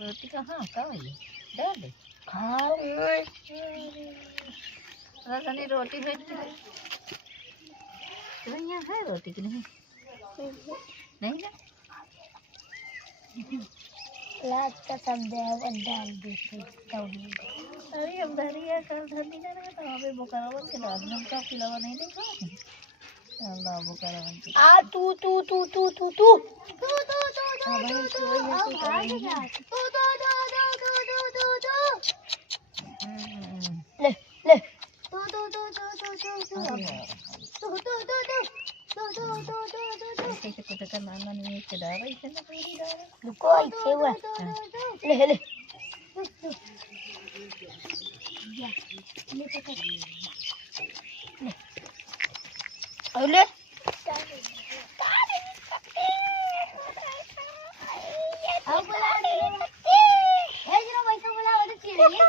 रोटी कहाँ का है दे खाओ रानी रोटी भेज यहाँ है रोटी की नहीं नहीं ना लाज का सब डाल देते अरे हम धरिया कल धरनी जा रहा था अबे बुकारावन के बाद हम का खिलावा नहीं देखा अल्लाह बुकारावन की आ तू तू तू तू तू तू ले ले कैसे कुछ का नाना नहीं के दावा इसे ना पूरी दावा रुको ऐसे हुआ ले ले ले अब बोला है जरा वैसा बोला वो तो चिड़िया